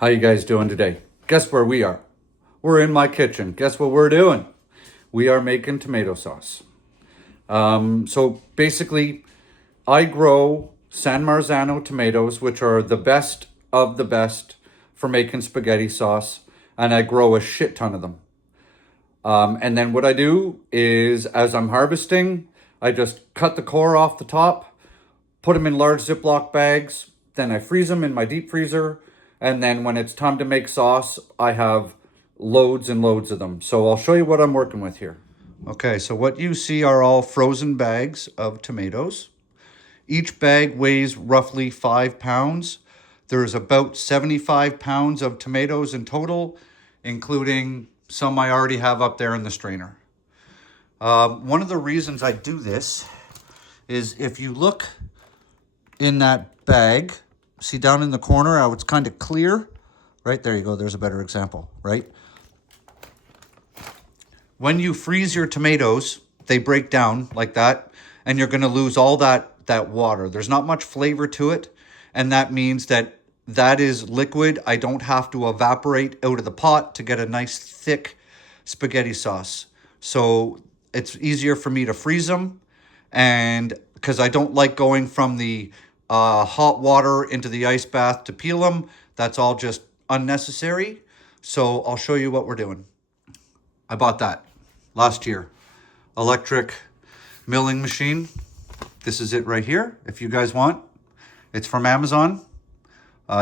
How you guys doing today? Guess where we are? We're in my kitchen. Guess what we're doing? We are making tomato sauce. So basically, I grow San Marzano tomatoes, which are the best of the best for making spaghetti sauce, and I grow a shit ton of them. And then what I do is, as I'm harvesting, I just cut the core off the top, put them in large Ziploc bags, then I freeze them in my deep freezer, and then when it's time to make sauce, I have loads and loads of them. So I'll show you what I'm working with here. Okay, so what you see are all frozen bags of tomatoes. Each bag weighs roughly 5 pounds. There's about 75 pounds of tomatoes in total, including some I already have up there in the strainer. One of the reasons I do this is if you look in that bag, see down in the corner how it's kind of clear? Right, there you go, there's a better example, right? When you freeze your tomatoes, they break down like that, and you're gonna lose all that water. There's not much flavor to it, and that means that is liquid. I don't have to evaporate out of the pot to get a nice thick spaghetti sauce. So it's easier for me to freeze them, and because I don't like going from the hot water into the ice bath to peel them, that's all just unnecessary. So I'll show you what we're doing. I bought that last year. Electric milling machine. This is it right here. If you guys want, it's from Amazon.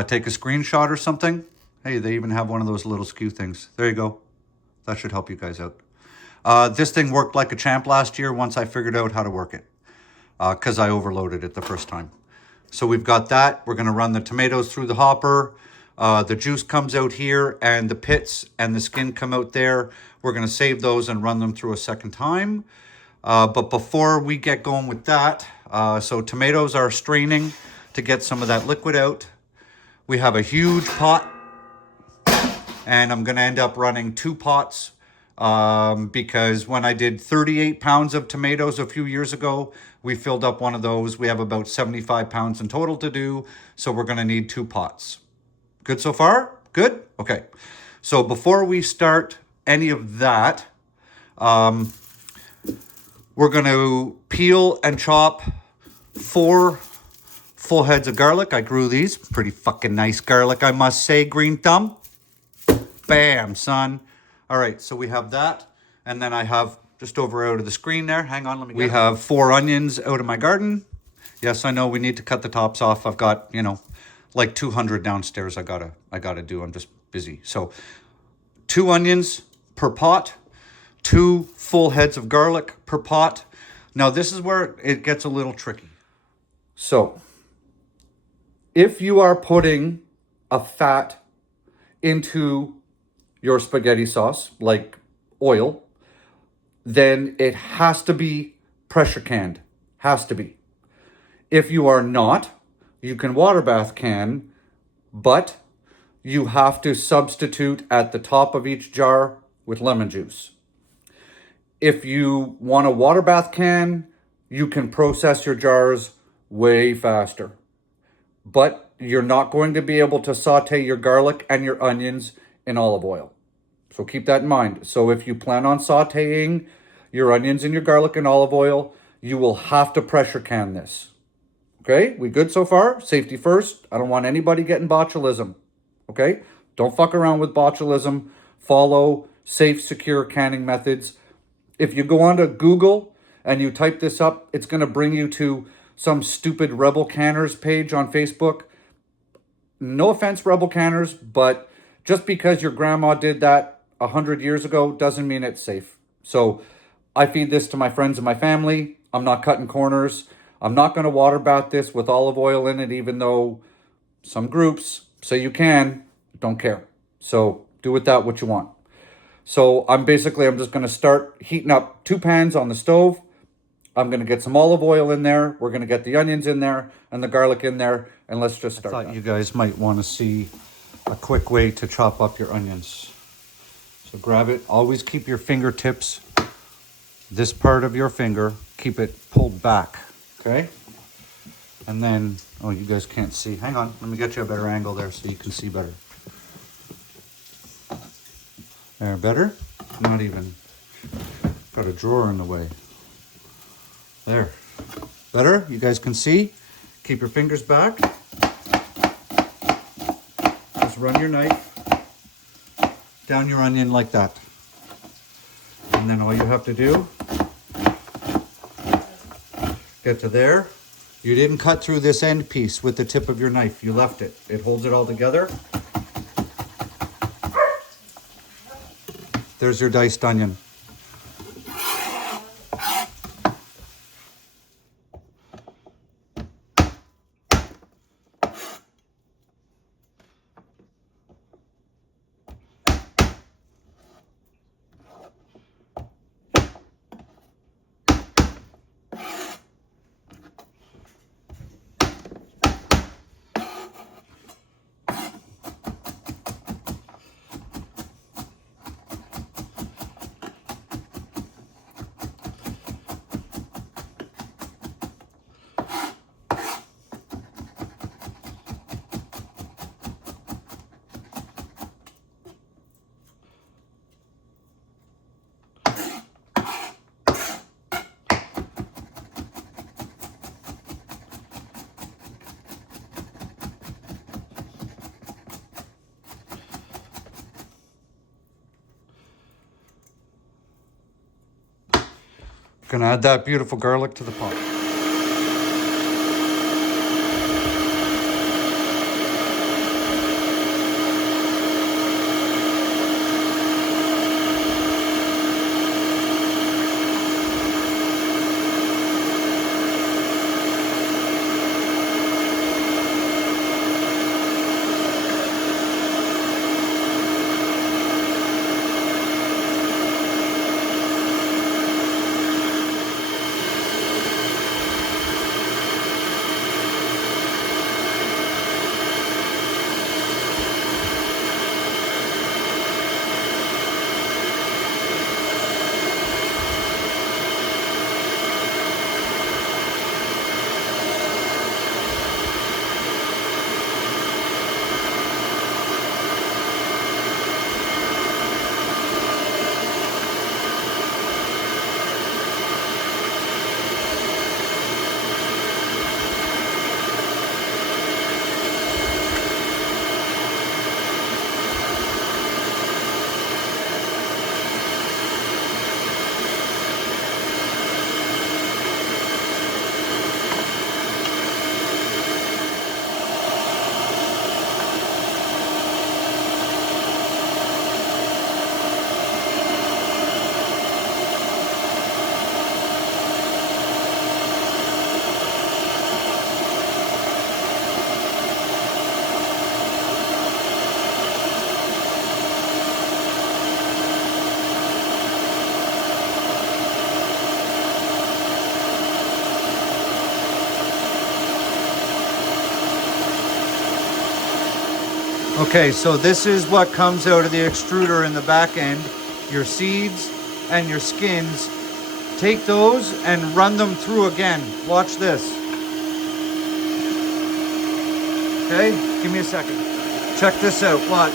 Take a screenshot or something. Hey, they even have one of those little skew things. There you go. That should help you guys out. This thing worked like a champ last year once I figured out how to work it, because I overloaded it the first time. So we've got that. We're going to run the tomatoes through the hopper. The juice comes out here, and the pits and the skin come out there. We're going to save those and run them through a second time. But before we get going with that, so tomatoes are straining to get some of that liquid out. We have a huge pot, and I'm going to end up running 2 pots because when I did 38 pounds of tomatoes a few years ago, we filled up one of those. We have about 75 pounds in total to do, so we're going to need 2 pots. Good so far? Good? Okay. So before we start any of that, we're going to peel and chop 4 full heads of garlic. I grew these. Pretty fucking nice garlic, I must say. Green thumb. Bam, son. All right, so we have that. And then I have just over out of the screen there. Hang on, let me get We have 4 onions out of my garden. Yes, I know we need to cut the tops off. I've got, like 200 downstairs I gotta do. I'm just busy. So 2 onions per pot, 2 full heads of garlic per pot. Now this is where it gets a little tricky. So if you are putting a fat into your spaghetti sauce, like oil, then it has to be pressure canned. Has to be. If you are not, you can water bath can, but you have to substitute at the top of each jar with lemon juice. If you want a water bath can, you can process your jars way faster. But you're not going to be able to saute your garlic and your onions in olive oil. So keep that in mind. So if you plan on sauteing your onions and your garlic in olive oil, you will have to pressure can this. Okay, we good so far? Safety first. I don't want anybody getting botulism. Okay, don't fuck around with botulism. Follow safe, secure canning methods. If you go onto Google and you type this up, it's going to bring you to some stupid Rebel Canners page on Facebook. No offense, Rebel Canners, but just because your grandma did that 100 years ago doesn't mean it's safe. So I feed this to my friends and my family. I'm not cutting corners. I'm not going to water bath this with olive oil in it, even though some groups say you can. Don't care. So do with that what you want. So I'm just going to start heating up 2 pans on the stove. I'm going to get some olive oil in there. We're going to get the onions in there and the garlic in there. And let's just start. I thought you guys might want to see a quick way to chop up your onions. So grab it. Always keep your fingertips, this part of your finger, keep it pulled back. Okay? And then, oh, you guys can't see. Hang on. Let me get you a better angle there so you can see better. There, better? Not even. Got a drawer in the way. There. Better? You guys can see? Keep your fingers back. Just run your knife down your onion like that. And then all you have to do, get to there. You didn't cut through this end piece with the tip of your knife. You left it. It holds it all together. There's your diced onion. Gonna add that beautiful garlic to the pot. Okay, so this is what comes out of the extruder in the back end. Your seeds and your skins. Take those and run them through again. Watch this. Okay, give me a second. Check this out, watch.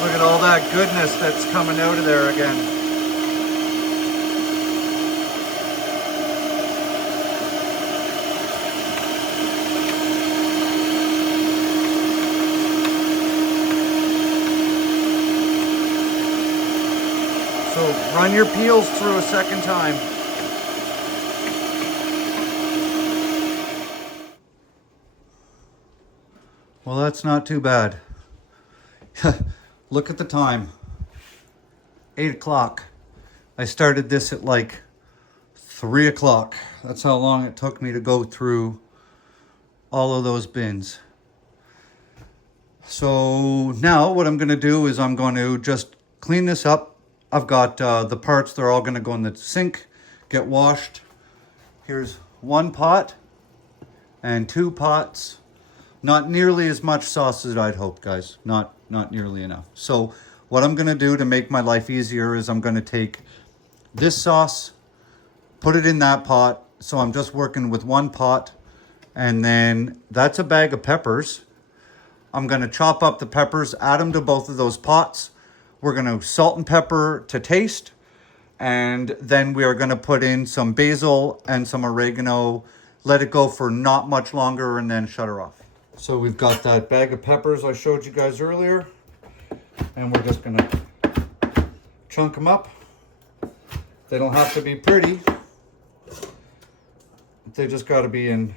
Look at all that goodness that's coming out of there again. So run your peels through a second time. Well, that's not too bad. Look at the time. 8 o'clock. I started this at like 3 o'clock. That's how long it took me to go through all of those bins. So now what I'm going to do is I'm going to just clean this up. I've got the parts, they're all going to go in the sink, get washed. Here's one pot and 2 pots. Not nearly as much sauce as I'd hoped, guys. Not nearly enough. So what I'm going to do to make my life easier is I'm going to take this sauce, put it in that pot, So I'm just working with one pot. And then that's a bag of peppers. I'm gonna chop up the peppers, add them to both of those pots. We're gonna salt and pepper to taste. And then we are gonna put in some basil and some oregano, let it go for not much longer, and then shut her off. So we've got that bag of peppers I showed you guys earlier. And we're just gonna chunk them up. They don't have to be pretty. They just gotta be in,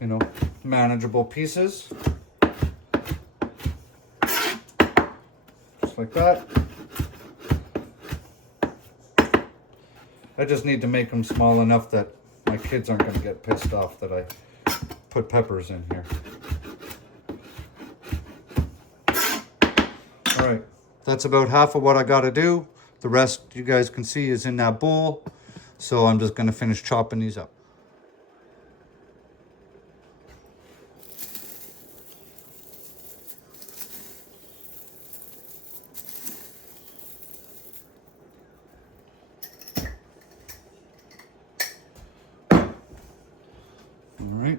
you know, manageable pieces. Just like that. I just need to make them small enough that my kids aren't gonna get pissed off that I put peppers in here. All right, that's about half of what I gotta do. The rest you guys can see is in that bowl. So I'm just gonna finish chopping these up. All right,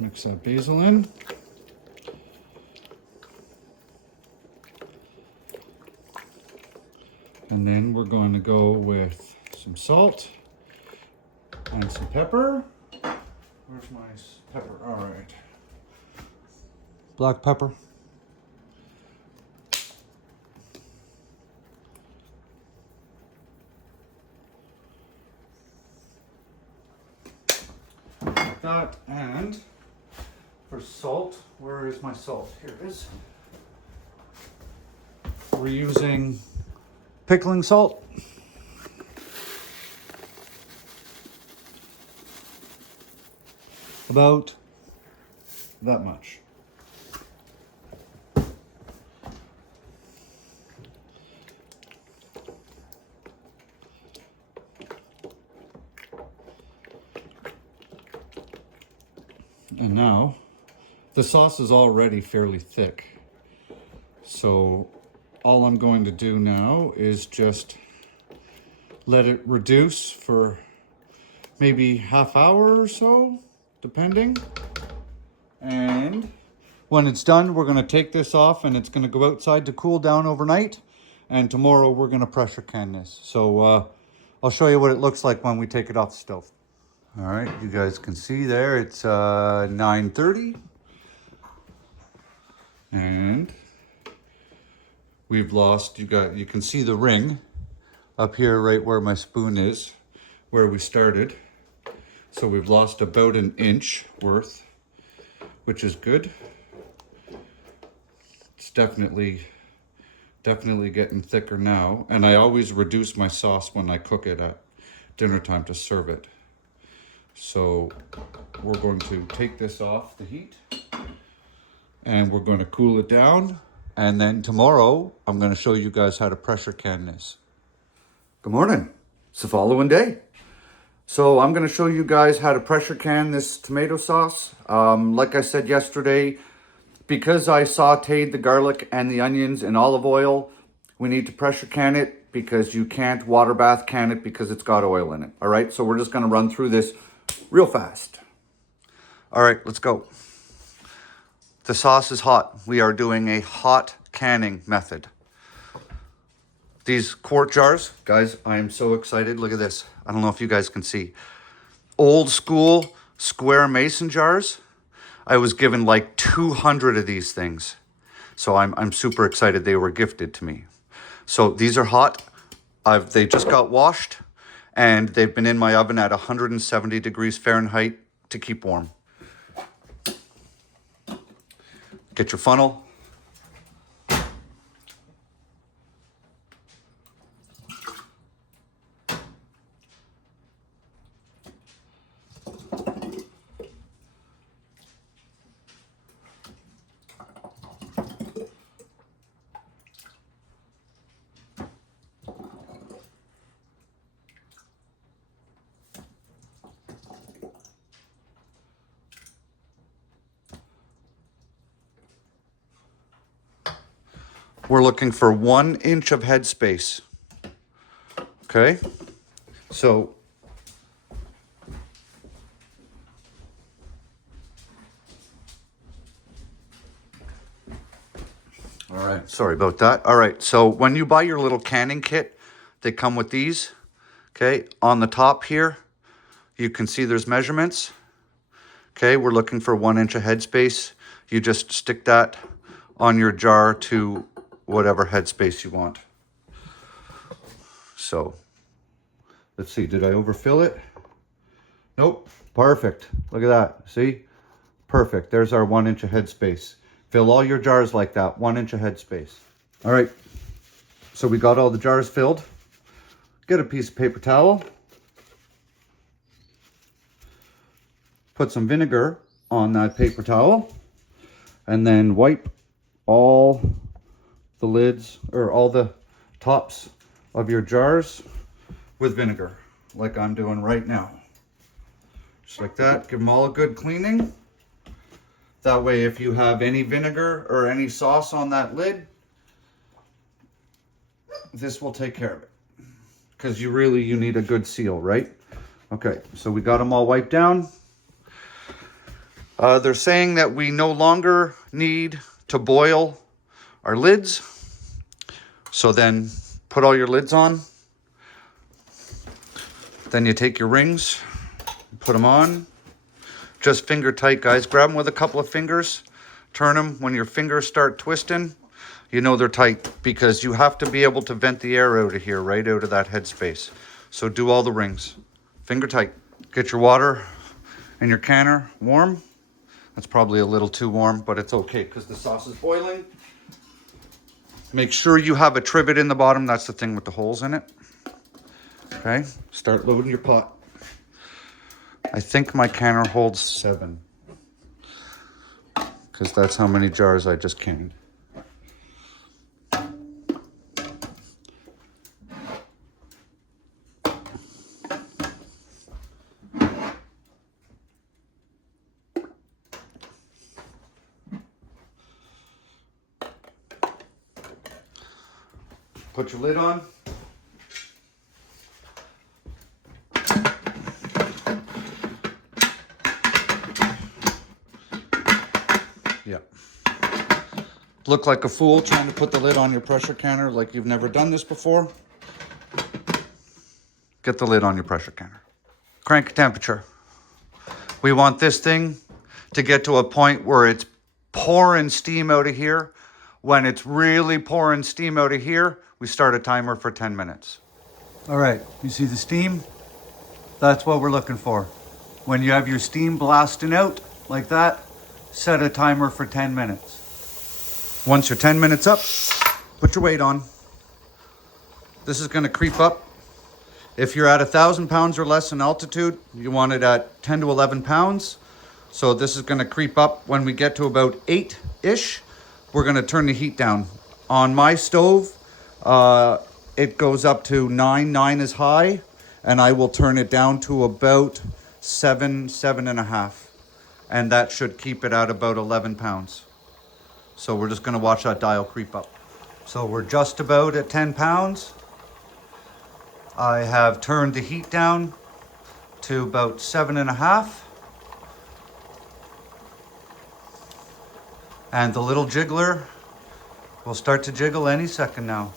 mix that basil in. And then we're going to go with some salt and some pepper. Where's my pepper? All right. Black pepper. Like that. And for salt, where is my salt? Here it is. We're using pickling salt. About that much. And now the sauce is already fairly thick. So all I'm going to do now is just let it reduce for maybe half hour or so, depending. And when it's done, we're gonna take this off and it's gonna go outside to cool down overnight. And tomorrow we're gonna pressure can this. So I'll show you what it looks like when we take it off the stove. All right, you guys can see there, it's 9:30. And we've lost, you can see the ring up here right where my spoon is, where we started. So we've lost about an inch worth, which is good. It's definitely getting thicker now. And I always reduce my sauce when I cook it at dinner time to serve it. So we're going to take this off the heat and we're going to cool it down. And then tomorrow, I'm going to show you guys how to pressure can this. Good morning. It's the following day. So I'm going to show you guys how to pressure can this tomato sauce. Like I said yesterday, because I sauteed the garlic and the onions in olive oil, we need to pressure can it because you can't water bath can it because it's got oil in it. All right, so we're just going to run through this real fast. All right, let's go. The sauce is hot. We are doing a hot canning method. These quart jars, guys, I am so excited. Look at this. I don't know if you guys can see. Old school square mason jars. I was given like 200 of these things. So I'm super excited they were gifted to me. So these are hot. They just got washed and they've been in my oven at 170 degrees Fahrenheit to keep warm. Get your funnel. We're looking for 1 inch of headspace. Okay, so Sorry about that. All right, so when you buy your little canning kit, they come with these. Okay, on the top here, you can see there's measurements. Okay, we're looking for 1 inch of headspace. You just stick that on your jar to whatever headspace you want. So, let's see, did I overfill it? Nope, perfect. Look at that, see? Perfect, there's our 1 inch of headspace. Fill all your jars like that, 1 inch of headspace. All right, so we got all the jars filled. Get a piece of paper towel. Put some vinegar on that paper towel. And then wipe all the lids, or all the tops of your jars with vinegar, like I'm doing right now. Just like that, give them all a good cleaning. That way, if you have any vinegar or any sauce on that lid, this will take care of it. Because you need a good seal, right? Okay, so we got them all wiped down. They're saying that we no longer need to boil our lids. So then put all your lids on. Then you take your rings, put them on. Just finger tight, guys. Grab them with a couple of fingers. Turn them. When your fingers start twisting, you know they're tight, because you have to be able to vent the air out of here, right out of that headspace. So do all the rings. Finger tight. Get your water and your canner warm. That's probably a little too warm, but it's okay because the sauce is boiling. Make sure you have a trivet in the bottom. That's the thing with the holes in it. Okay, start loading your pot. I think my canner holds 7, because that's how many jars I just canned. Put your lid on. Yeah. Look like a fool trying to put the lid on your pressure canner like you've never done this before. Get the lid on your pressure canner. Crank temperature. We want this thing to get to a point where it's pouring steam out of here. When it's really pouring steam out of here, we start a timer for 10 minutes. All right, you see the steam? That's what we're looking for. When you have your steam blasting out like that, set a timer for 10 minutes. Once you're 10 minutes up, put your weight on. This is gonna creep up. If you're at 1,000 pounds or less in altitude, you want it at 10 to 11 pounds. So this is gonna creep up. When we get to about 8-ish, we're gonna turn the heat down. On my stove, it goes up to 9. 9 is high, and I will turn it down to about 7, 7.5. And that should keep it at about 11 pounds. So we're just gonna watch that dial creep up. So we're just about at 10 pounds. I have turned the heat down to about 7.5. And the little jiggler will start to jiggle any second now.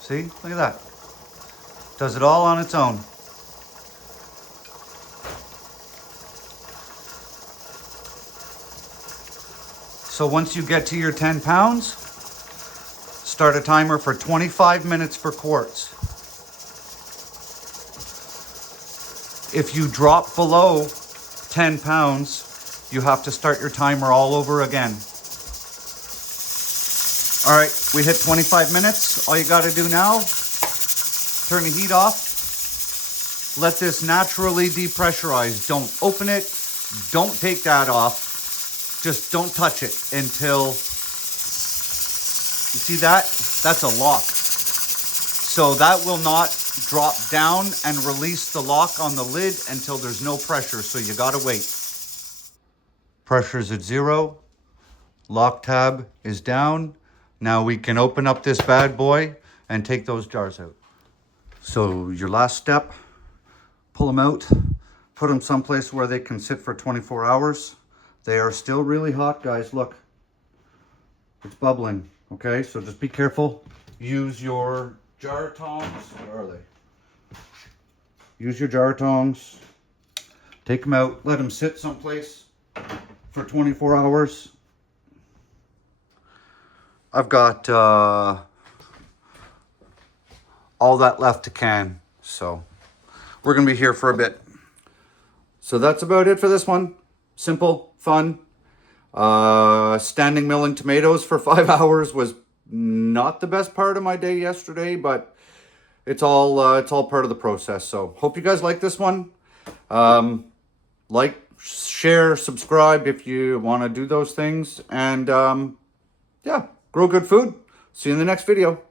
See, look at that. Does it all on its own. So once you get to your 10 pounds, start a timer for 25 minutes for quarts. If you drop below 10 pounds, you have to start your timer all over again. All right, we hit 25 minutes. All you gotta do now, turn the heat off. Let this naturally depressurize. Don't open it. Don't take that off. Just don't touch it until, you see that? That's a lock. So that will not drop down and release the lock on the lid until there's no pressure. So you gotta wait. Pressure's at 0. Lock tab is down. Now we can open up this bad boy and take those jars out. So your last step pull them out, put them someplace where they can sit for 24 hours. They are still really hot, guys. Look, it's bubbling. Okay, so just be careful. Use your jar tongs. Where are they? Use your jar tongs. Take them out. Let them sit someplace for 24 hours. I've got all that left to can, so we're gonna be here for a bit. So that's about it for this one. Simple, fun. Standing milling tomatoes for 5 hours was not the best part of my day yesterday, but it's all part of the process. So hope you guys like this one. Like, share, subscribe if you want to do those things, and yeah, grow good food. See you in the next video.